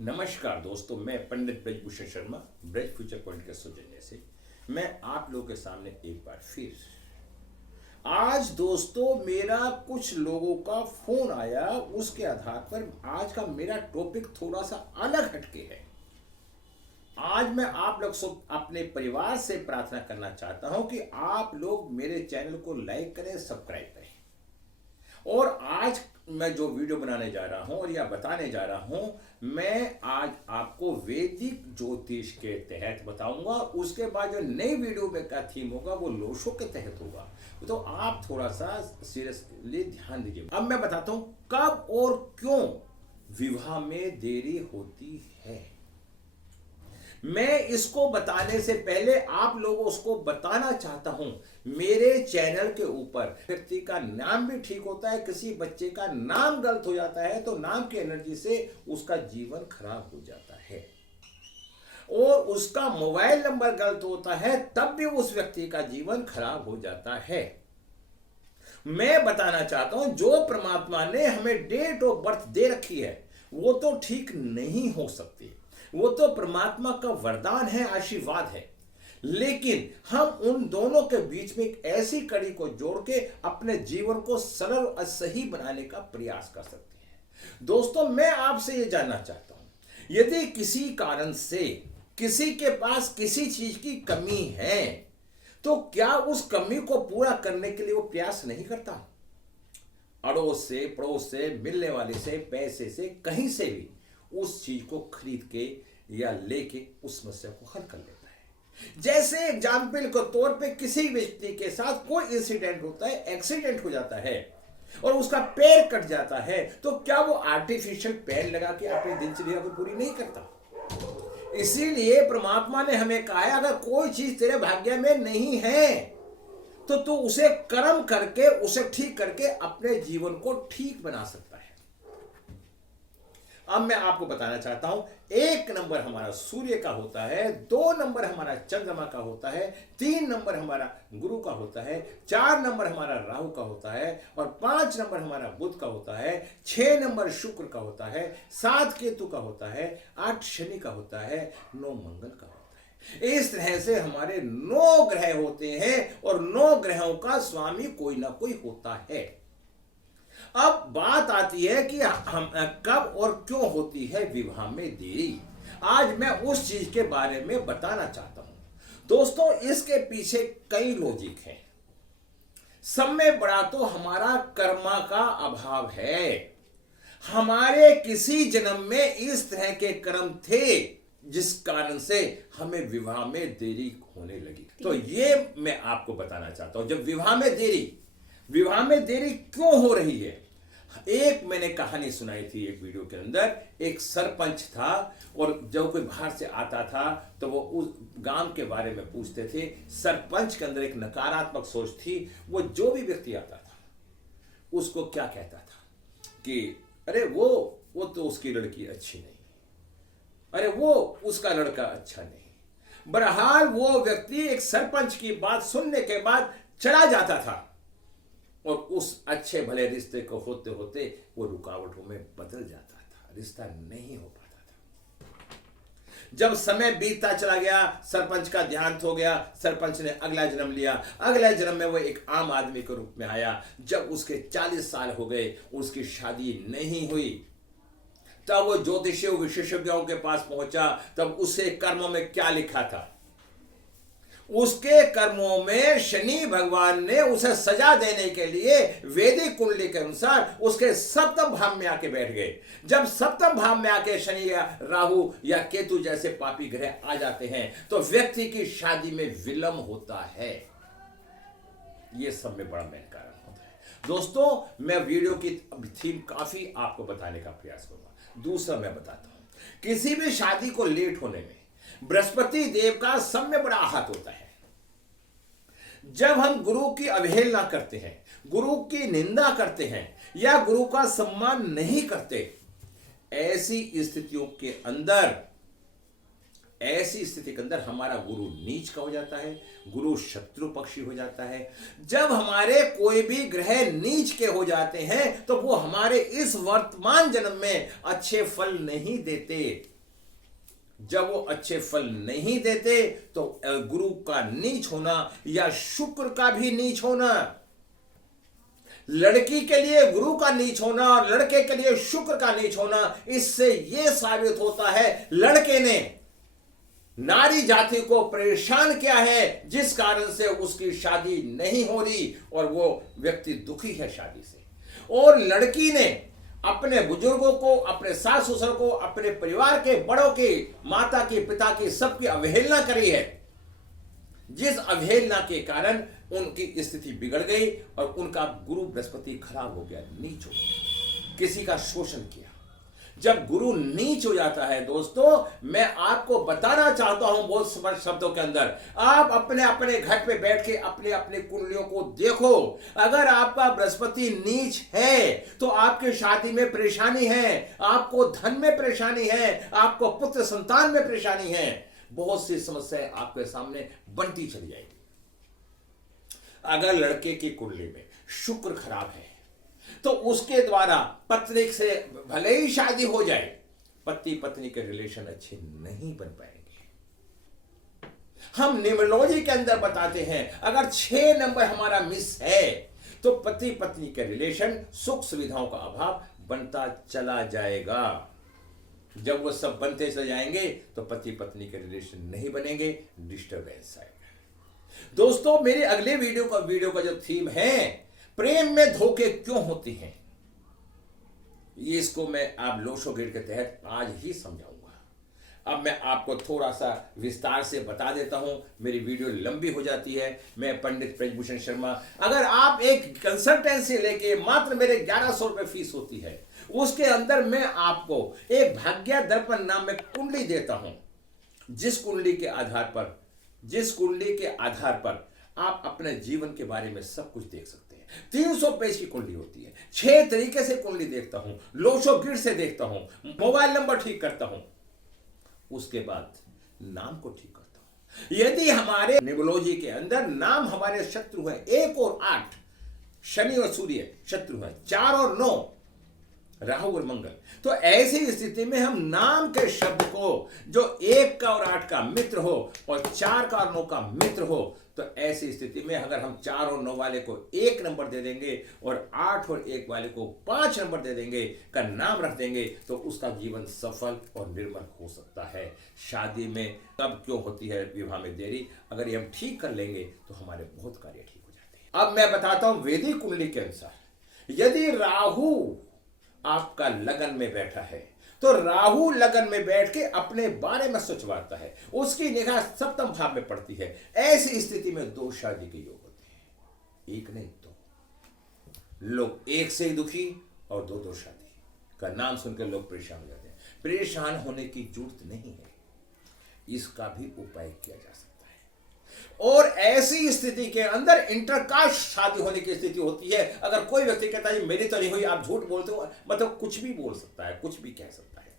नमस्कार दोस्तों, मैं पंडित ब्रजभूषण शर्मा ब्रज फ्यूचर पॉइंट के सौजन्य से मैं आप लोगों के सामने एक बार फिर आज दोस्तों मेरा कुछ लोगों का फोन आया। उसके आधार पर आज का मेरा टॉपिक थोड़ा सा अलग हटके है। आज मैं आप लोग सब अपने परिवार से प्रार्थना करना चाहता हूं कि आप लोग मेरे चैनल को लाइक करें, सब्सक्राइब करें। और आज मैं जो वीडियो बनाने जा रहा हूं और या बताने जा रहा हूं, मैं आज आपको वैदिक ज्योतिष के तहत बताऊंगा। उसके बाद जो नई वीडियो में का थीम होगा वो लोशो के तहत होगा, तो आप थोड़ा सा सीरियसली ध्यान दीजिए। अब मैं बताता हूं कब और क्यों विवाह में देरी होती है। मैं इसको बताने से पहले आप लोगों उसको बताना चाहता हूं, मेरे चैनल के ऊपर व्यक्ति का नाम भी ठीक होता है, किसी बच्चे का नाम गलत हो जाता है तो नाम की एनर्जी से उसका जीवन खराब हो जाता है, और उसका मोबाइल नंबर गलत होता है तब भी उस व्यक्ति का जीवन खराब हो जाता है। मैं बताना चाहता हूं जो परमात्मा ने हमें डेट ऑफ बर्थ दे रखी है वो तो ठीक नहीं हो सकती, वो तो परमात्मा का वरदान है, आशीर्वाद है। लेकिन हम उन दोनों के बीच में एक ऐसी कड़ी को जोड़ के अपने जीवन को सरल और सही बनाने का प्रयास कर सकते हैं। दोस्तों मैं आपसे ये जानना चाहता हूं, यदि किसी कारण से किसी के पास किसी चीज की कमी है तो क्या उस कमी को पूरा करने के लिए वो प्रयास नहीं करता? अड़ोस से, पड़ोस से, मिलने वाले से, पैसे से, कहीं से भी उस चीज को खरीद के या लेके उस समस्या को हल कर लेता है। जैसे एग्जाम्पल के तौर पे किसी व्यक्ति के साथ कोई इंसिडेंट होता है, एक्सीडेंट हो जाता है और उसका पैर कट जाता है, तो क्या वो आर्टिफिशियल पैर लगा के अपनी दिनचर्या को पूरी नहीं करता? इसीलिए परमात्मा ने हमें कहा है अगर कोई चीज तेरे भाग्य में नहीं है तो तू उसे कर्म करके, उसे ठीक करके अपने जीवन को ठीक बना सकता है। अब मैं आपको बताना चाहता हूं, 1 नंबर हमारा सूर्य का होता है, 2 नंबर हमारा चंद्रमा का होता है, 3 नंबर हमारा गुरु का होता है, 4 नंबर हमारा राहु का होता है और 5 नंबर हमारा बुध का होता है, 6 नंबर शुक्र का होता है, 7 केतु का होता है, 8 शनि का होता है, 9 मंगल का होता है। इस तरह से हमारे 9 ग्रह होते हैं और 9 ग्रहों का स्वामी कोई ना कोई होता है। अब बात आती है कि हम कब और क्यों होती है विवाह में देरी। आज मैं उस चीज के बारे में बताना चाहता हूं। दोस्तों इसके पीछे कई लॉजिक हैं। सब में बड़ा तो हमारा कर्मा का अभाव है। हमारे किसी जन्म में इस तरह के कर्म थे जिस कारण से हमें विवाह में देरी होने लगी। तो ये मैं आपको बताना चाहता हूं, जब विवाह में देरी क्यों हो रही है। एक मैंने कहानी सुनाई थी एक वीडियो के अंदर। एक सरपंच था और जब कोई बाहर से आता था तो वो उस गांव के बारे में पूछते थे। सरपंच के अंदर एक नकारात्मक सोच थी। वो जो भी व्यक्ति आता था उसको क्या कहता था कि अरे वो तो उसकी लड़की अच्छी नहीं, अरे वो उसका लड़का अच्छा नहीं। बहरहाल वो व्यक्ति एक सरपंच की बात सुनने के बाद चला जाता था और उस अच्छे भले रिश्ते को होते होते वो रुकावटों में बदल जाता था, रिश्ता नहीं हो पाता था। जब समय बीतता चला गया, सरपंच का देहांत हो गया, सरपंच ने अगला जन्म लिया। अगले जन्म में वो एक आम आदमी के रूप में आया। जब उसके 40 साल हो गए, उसकी शादी नहीं हुई, तब वो ज्योतिषियों विशेषज्ञों के पास पहुंचा। तब उसे कर्मों में क्या लिखा था? उसके कर्मों में शनि भगवान ने उसे सजा देने के लिए वैदिक कुंडली के अनुसार उसके सप्तम भाव में आके बैठ गए। जब सप्तम भाव में आके शनि या राहु या केतु जैसे पापी ग्रह आ जाते हैं तो व्यक्ति की शादी में विलंब होता है। यह सब में बड़ा मेन कारण होता है। दोस्तों मैं वीडियो की थीम काफी आपको बताने का प्रयास करूंगा। दूसरा मैं बताता हूं, किसी भी शादी को लेट होने में बृहस्पति देव का सब में बड़ा हाथ होता है। जब हम गुरु की अवहेलना करते हैं, गुरु की निंदा करते हैं या गुरु का सम्मान नहीं करते, ऐसी स्थिति के अंदर हमारा गुरु नीच का हो जाता है, गुरु शत्रु पक्षी हो जाता है। जब हमारे कोई भी ग्रह नीच के हो जाते हैं तो वो हमारे इस वर्तमान जन्म में अच्छे फल नहीं देते। जब वो अच्छे फल नहीं देते तो गुरु का नीच होना या शुक्र का भी नीच होना, लड़की के लिए गुरु का नीच होना और लड़के के लिए शुक्र का नीच होना, इससे यह साबित होता है लड़के ने नारी जाति को परेशान किया है, जिस कारण से उसकी शादी नहीं हो रही और वो व्यक्ति दुखी है शादी से। और लड़की ने अपने बुजुर्गों को, अपने सास ससुर को, अपने परिवार के बड़ों की, माता की, पिता की, सबकी अवहेलना करी है, जिस अवहेलना के कारण उनकी स्थिति बिगड़ गई और उनका गुरु बृहस्पति खराब हो गया, नीच हो गया, किसी का शोषण किया। जब गुरु नीच हो जाता है दोस्तों, मैं आपको बताना चाहता हूं बहुत स्पष्ट शब्दों के अंदर, आप अपने अपने घर पे बैठ के अपने अपने कुंडलियों को देखो। अगर आपका बृहस्पति नीच है तो आपकी शादी में परेशानी है, आपको धन में परेशानी है, आपको पुत्र संतान में परेशानी है, बहुत सी समस्याएं आपके सामने बनती चली जाएगी। अगर लड़के की कुंडली में शुक्र खराब है तो उसके द्वारा पत्नी से भले ही शादी हो जाए, पति पत्नी के रिलेशन अच्छे नहीं बन पाएंगे। हम न्यूमरोलॉजी के अंदर बताते हैं अगर 6 नंबर हमारा मिस है तो पति पत्नी के रिलेशन, सुख सुविधाओं का अभाव बनता चला जाएगा। जब वो सब बनते चले जाएंगे तो पति पत्नी के रिलेशन नहीं बनेंगे, डिस्टर्बेंस आएगा। दोस्तों, मेरे अगले वीडियो का जो थीम है, प्रेम में धोखे क्यों होते हैं, ये इसको मैं आप लोशो ग्रिड के तहत आज ही समझाऊंगा। अब मैं आपको थोड़ा सा विस्तार से बता देता हूं, मेरी वीडियो लंबी हो जाती है। मैं पंडित ब्रजभूषण शर्मा, अगर आप एक कंसल्टेंसी लेके, मात्र मेरे 1100 रुपए फीस होती है, उसके अंदर मैं आपको एक भाग्य दर्पण नाम में कुंडली देता हूं, जिस कुंडली के आधार पर आप अपने जीवन के बारे में सब कुछ देख सकते हैं। 300 पेज की कुंडली होती है, 6 तरीके से कुंडली देखता हूं, लोशो ग्रिड से देखता हूं, मोबाइल नंबर ठीक करता हूं, उसके बाद नाम को ठीक करता हूं। यदि हमारे न्यूमरोलॉजी के अंदर नाम हमारे शत्रु हैं 1 और 8, शनि और सूर्य शत्रु हैं, 4 और 9 राहु और मंगल, तो ऐसी स्थिति में हम नाम के शब्द को जो 1 का और 8 का मित्र हो और 4 का और 9 का मित्र हो, तो ऐसी स्थिति में अगर हम 4 और 9 वाले को 1 नंबर दे देंगे और 8 और 1 वाले को 5 नंबर दे देंगे, का नाम रख देंगे, तो उसका जीवन सफल और निर्मल हो सकता है। शादी में कब क्यों होती है विवाह में देरी, अगर ये हम ठीक कर लेंगे तो हमारे बहुत कार्य ठीक हो जाते हैं। अब मैं बताता हूं वैदिक कुंडली के अनुसार, यदि राहु आपका लगन में बैठा है तो राहु लगन में बैठ के अपने बारे में सोचवाता है, उसकी निगाह सप्तम भाव में पड़ती है। ऐसी स्थिति में 2 शादी के योग होते हैं, 1 नहीं 2। लोग एक से ही दुखी और 2 शादी का नाम सुनकर लोग परेशान हो जाते हैं। परेशान होने की जरूरत नहीं है, इसका भी उपाय किया जा सकता है। और ऐसी स्थिति के अंदर इंटरकास्ट शादी होने की स्थिति होती है। अगर कोई व्यक्ति कहता है मेरी तो नहीं हुई, आप झूठ बोलते हो, मतलब कुछ भी बोल सकता है, कुछ भी कह सकता है,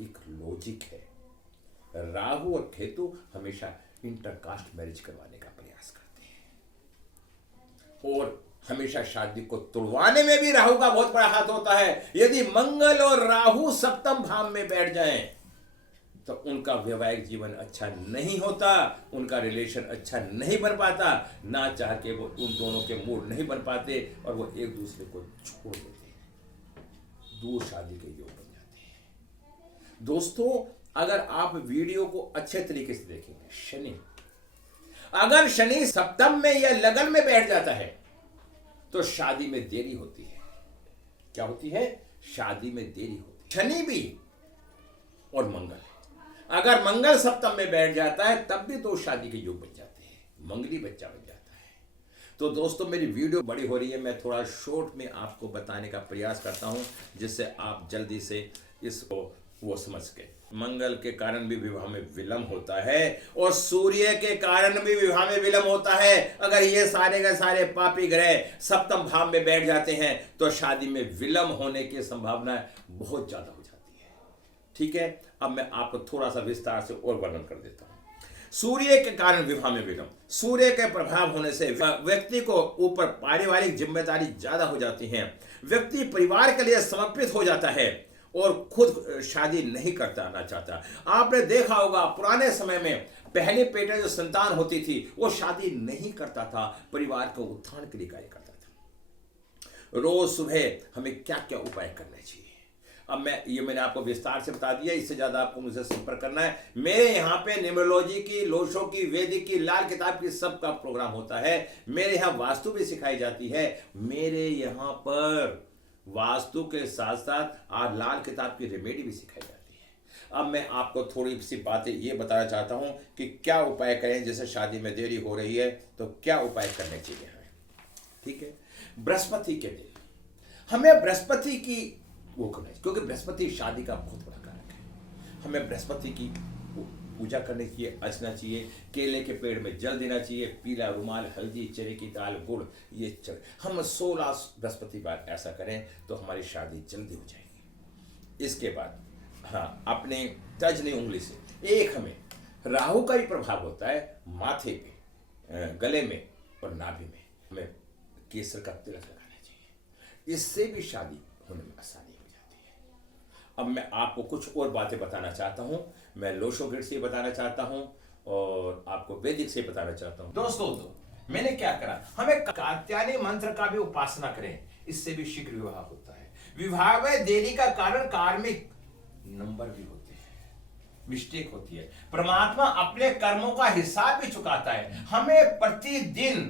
एक लॉजिक है। राहु और केतु हमेशा इंटरकास्ट मैरिज करवाने का प्रयास करते हैं और हमेशा शादी को तोड़वाने में भी राहु का बहुत बड़ा हाथ होता है। यदि मंगल और राहु सप्तम भाव में बैठ जाएं तो उनका वैवाहिक जीवन अच्छा नहीं होता, उनका रिलेशन अच्छा नहीं बन पाता, ना चाह के वो उन दोनों के मूड नहीं बन पाते और वो एक दूसरे को छोड़ देते हैं, दूर शादी के योग बन जाते हैं। दोस्तों, अगर आप वीडियो को अच्छे तरीके से देखेंगे, अगर शनि सप्तम में या लगन में बैठ जाता है तो शादी में देरी होती है। क्या होती है? शादी में देरी होती है। शनि भी और मंगल, अगर मंगल सप्तम में बैठ जाता है तब भी 2 शादी के योग बन जाते हैं, मंगली बच्चा बन जाता है। तो दोस्तों, मेरी वीडियो बड़ी हो रही है, मैं थोड़ा शॉर्ट में आपको बताने का प्रयास करता हूं, जिससे आप जल्दी से इसको वो समझ के। मंगल के कारण भी विवाह में विलंब होता है और सूर्य के कारण भी विवाह में विलंब होता है। अगर ये सारे के सारे पापी ग्रह सप्तम भाव में बैठ जाते हैं तो शादी में विलंब होने की संभावना बहुत ज्यादा हो जाती है। ठीक है, अब मैं आपको थोड़ा सा विस्तार से और वर्णन कर देता हूं। सूर्य के कारण विवाह में विलंब, सूर्य के प्रभाव होने से व्यक्ति को ऊपर पारिवारिक जिम्मेदारी ज्यादा हो जाती है, व्यक्ति परिवार के लिए समर्पित हो जाता है और खुद शादी नहीं करना चाहता। आपने देखा होगा पुराने समय में पहले पेट में जो संतान होती थी वो शादी नहीं करता था, परिवार के उत्थान के लिए कार्य करता था। रोज सुबह हमें क्या क्या उपाय करने चाहिए, अब मैंने आपको विस्तार से बता दिया, इससे ज्यादा आपको मुझसे संपर्क करना है। मेरे यहाँ पे न्यूमरोलॉजी की, लोशो की, वैदिक की, लाल किताब की सबका प्रोग्राम होता है। मेरे यहाँ वास्तु भी सिखाई जाती है। मेरे यहाँ पर वास्तु के साथ साथ आज लाल किताब की रेमेडी भी सिखाई जाती है। अब मैं आपको थोड़ी सी बातें ये बताना चाहता हूँ कि क्या उपाय करें, जैसे शादी में देरी हो रही है तो क्या उपाय करने चाहिए हमें। ठीक है, बृहस्पति के दिन हमें बृहस्पति की वो करना है, क्योंकि बृहस्पति शादी का बहुत बड़ा कारक है। हमें बृहस्पति की पूजा करनी चाहिए, अर्चना चाहिए, केले के पेड़ में जल देना चाहिए, पीला रुमाल, हल्दी, चने की दाल, गुड़, ये हम 16 बृहस्पतिवार ऐसा करें तो हमारी शादी जल्दी हो जाएगी। इसके बाद हाँ, अपने तर्जनी उंगली से एक हमें राहु का भी प्रभाव होता है, माथे पे, गले में और नाभि में हमें केसर का तिलक लगाना चाहिए। इससे भी शादी होने में आसानी हो जाती है। अब मैं आपको कुछ और बातें बताना चाहता हूं। मैं लोशो गिर से बताना चाहता हूं और आपको वैदिक से बताना चाहता हूं। दोस्तों मैंने क्या करा, हमें कात्यायनी मंत्र का भी उपासना करें, इससे भी शीघ्र विवाह होता है। विवाह में देरी का कारण कार्मिक नंबर भी होते हैं, मिस्टेक होती है। परमात्मा अपने कर्मों का हिसाब भी चुकाता है। हमें प्रतिदिन,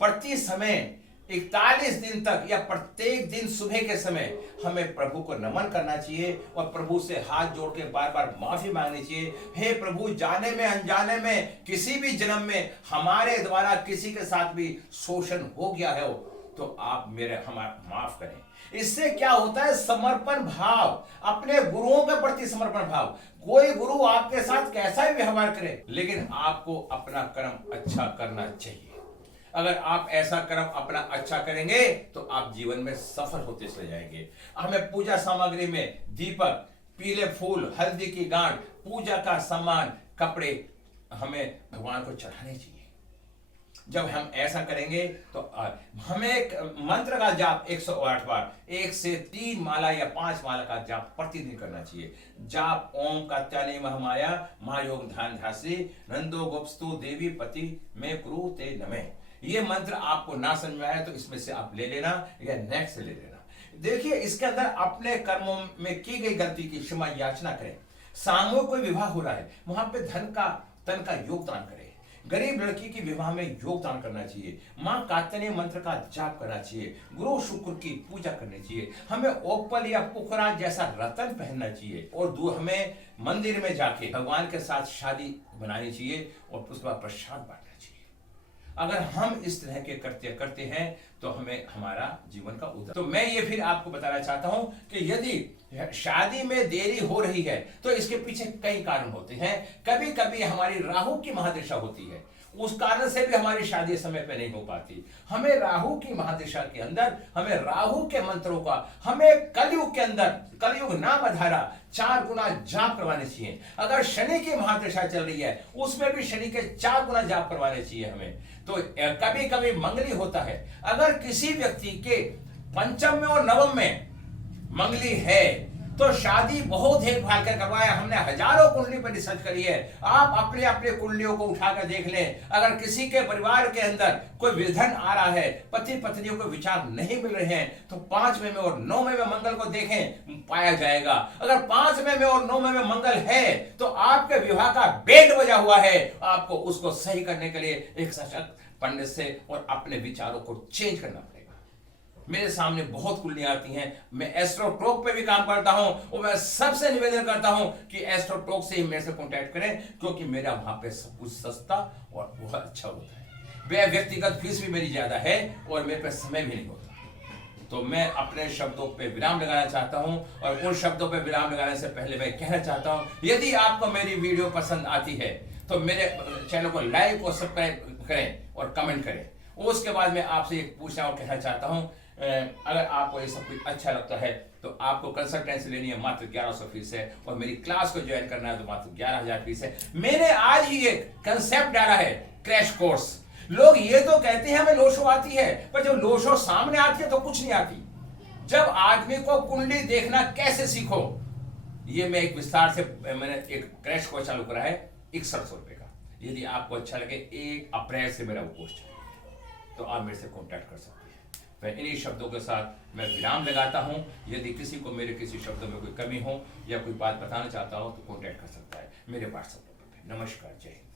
प्रति समय 41 दिन तक या प्रत्येक दिन सुबह के समय हमें प्रभु को नमन करना चाहिए और प्रभु से हाथ जोड़ के बार बार माफी मांगनी चाहिए। हे प्रभु, जाने में अनजाने में किसी भी जन्म में हमारे द्वारा किसी के साथ भी शोषण हो गया है तो आप हमारा माफ करें। इससे क्या होता है, समर्पण भाव, अपने गुरुओं के प्रति समर्पण भाव। कोई गुरु आपके साथ कैसा भी व्यवहार करे, लेकिन आपको अपना कर्म अच्छा करना चाहिए। अगर आप ऐसा कर्म अपना अच्छा करेंगे तो आप जीवन में सफल होते चले जाएंगे। हमें पूजा सामग्री में दीपक, पीले फूल, हल्दी की गांठ, पूजा का सामान, कपड़े हमें भगवान को चढ़ाने चाहिए। जब हम ऐसा करेंगे तो हमें मंत्र का जाप 108 बार, 1 से 3 माला या 5 माला का जाप प्रतिदिन करना चाहिए। जाप ओम कात्यायनी महामाया महायोग ध्यान ध्यासी नंदो गोपस्तु देवी पति में कुरु ते नमः। ये मंत्र आपको ना समझ में आया तो इसमें से आप ले लेना या नेक्स्ट से ले लेना। देखिए, इसके अंदर अपने कर्मों में की गई गलती की क्षमा याचना करें। सामूहिक कोई विवाह हो रहा है, वहां पे तन का योगदान करें। गरीब लड़की की विवाह में योगदान करना चाहिए। मां कात्यायनी मंत्र का जाप करना चाहिए। गुरु शुक्र की पूजा करनी चाहिए। हमें ओपल या पुखरा जैसा रतन पहनना चाहिए और हमें मंदिर में जाके भगवान के साथ शादी बनानी चाहिए और उसके बाद प्रसाद बांटना चाहिए। अगर हम इस तरह के करते हैं तो हमें हमारा जीवन का उद्धार। तो मैं ये फिर आपको बताना चाहता हूं कि यदि शादी में देरी हो रही है तो इसके पीछे कई कारण होते हैं। कभी कभी हमारी राहु की महादशा होती है, उस कारण से भी हमारी शादी समय पे नहीं हो पाती। हमें राहु की महादशा के अंदर हमें राहु के मंत्रों का, हमें कलयुग के अंदर, कलयुग नाम अधारा 4 गुना जाप करवाने चाहिए। अगर शनि की महादशा चल रही है उसमें भी शनि के 4 गुना जाप करवाने चाहिए हमें। तो कभी कभी मंगली होता है, अगर किसी व्यक्ति के पंचम में और नवम में मंगली है तो शादी बहुत देखभाल कर करवाया। हमने हजारों कुंडली पर रिसर्च करी है। आप अपने अपने कुंडलियों को उठाकर देख लें। अगर किसी के परिवार के अंदर कोई विधन आ रहा है, पति पत्नियों को विचार नहीं मिल रहे हैं, तो 5वें में और 9वें में मंगल को देखें, पाया जाएगा। अगर 5वें में और 9वें में मंगल है तो आपके विवाह का बैंड बजा हुआ है। आपको उसको सही करने के लिए एक सशक्त पंडित से और अपने विचारों को चेंज करना पड़ेगा। मेरे सामने बहुत कुंडलियां आती हैं। मैं एस्ट्रोटॉक पे भी काम करता हूं और मैं सबसे निवेदन करता हूं कि एस्ट्रोटॉक से ही मेरे से कांटेक्ट करें, क्योंकि मेरा वहां पे सब कुछ सस्ता और बहुत अच्छा होता है। वे व्यक्तिगत फीस भी मेरी ज्यादा है और मेरे पे समय भी नहीं होता। तो मैं अपने शब्दों पे विराम लगाना चाहता हूं और उन शब्दों पे विराम लगाने से पहले मैं कहना चाहता हूं, यदि आपको मेरी वीडियो पसंद आती है तो मेरे चैनल को लाइक और सब्सक्राइब करें और कमेंट करें। उसके बाद मैं आपसे एक पूछना और कहना चाहता हूं, अगर आपको ये सब कुछ अच्छा लगता है तो आपको कंसल्टेंसी लेनी है, मात्र 1100 फीस है, और मेरी क्लास को ज्वाइन करना है तो मात्र 11,000 फीस है। मैंने आज ही एक कंसेप्ट डाला है, क्रैश कोर्स। लोग ये तो कहते हैं हमें लोशो आती है, पर जब लोशो सामने आती है तो कुछ नहीं आती। जब आदमी को कुंडली देखना कैसे सीखो, ये मैं एक विस्तार से मैंने एक क्रैश कोर्स चालू करा है 6100 रुपये का। यदि आपको अच्छा लगे 1 अप्रैल से मेरा वो कोर्स चलेगा, तो आप मेरे से कॉन्टैक्ट कर सकते हैं। मैं इन्हीं शब्दों के साथ मैं विराम लगाता हूँ। यदि किसी को मेरे किसी शब्दों में कोई कमी हो या कोई बात बताना चाहता हो तो कॉन्टैक्ट कर सकता है मेरे व्हाट्सएप नंबर पे। नमस्कार, जय हिंद।